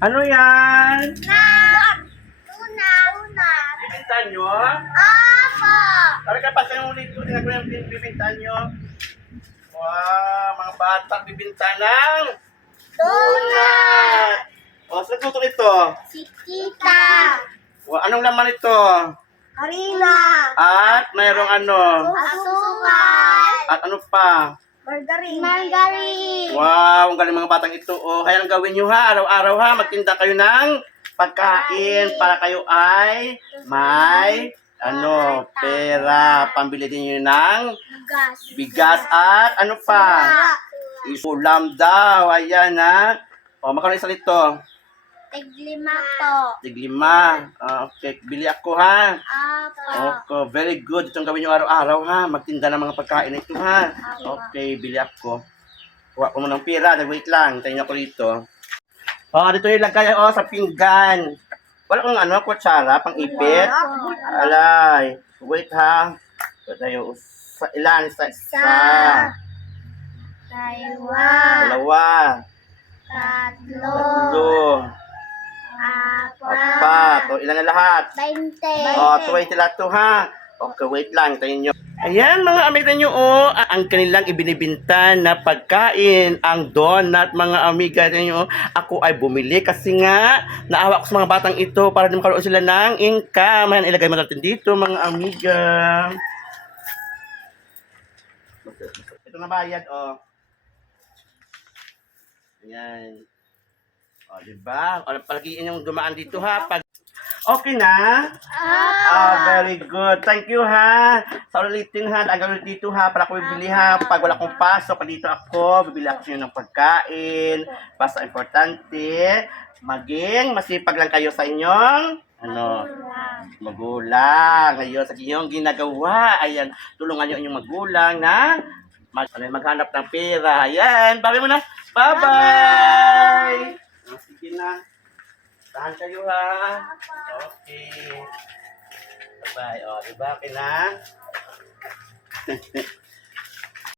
Ano yan? Tuna. Bibintan nyo? Opo. Talaga pa sa ulit ko, tingnan ko yung bibintan nyo. Wow, mga batang bibintan ng Tuna. O, saan ko ito? Si Tita. Wow, anong laman ito? Harina. At mayroong ano? Asukal. At ano pa? Margarine. Wow, ang galing mga batang ito. O, kaya ang gawin nyo ha, araw-araw ha, magtinda kayo ng pagkain para kayo ay may pera. Pambili din nyo ng Gas. bigas at ano pa? Isulam daw. Ayan ha. O, magkano isa nito? Tiglima po. Tiglima. Okay, bili ako ha. Opo. Okay, very good. Itong gawin nyo araw-araw ha. Magtinda ng mga pagkain na ito ha. Okay, bili ako. Kuha ko mo ng pera. Wait lang. Tayo ako rito. Dito ilagay sa pinggan. Wala kang kutsara, pang ipit. Alay. Wait ha. Ito tayo. Ilan? Isa. Dalawa. Tatlo. Tatlo. Apat. O, ilan na lahat? 20. 20 lahat to ha. Okay, wait lang. Tayo nyo. Ayan mga amiga nyo, ang kanilang ibinibinta na pagkain, ang donut mga amiga nyo. Ako ay bumili kasi nga naawa ko sa mga batang ito para din makaroon sila ng income. Ayan, ilagay mo natin dito mga amiga. Ito na bayad, Ayan. Diba? Palagiin yung dumaan dito ha. Okay na? Very good. Thank you ha. Sa ulitin ha, agawin dito ha, para ko bibili ha. Pag wala kong pasok, dito ako, bibili ako sa inyo ng pagkain. Basta importante, maging masipag lang kayo sa inyong, magulang. Ngayon, sa inyong ginagawa, ayan, tulungan nyo inyong magulang na maghanap ng pera. Ayan, bye mo na. Bye-bye! Sige na. Tahan kayo ha. Okay. Bye-bye. Diba? Okay na?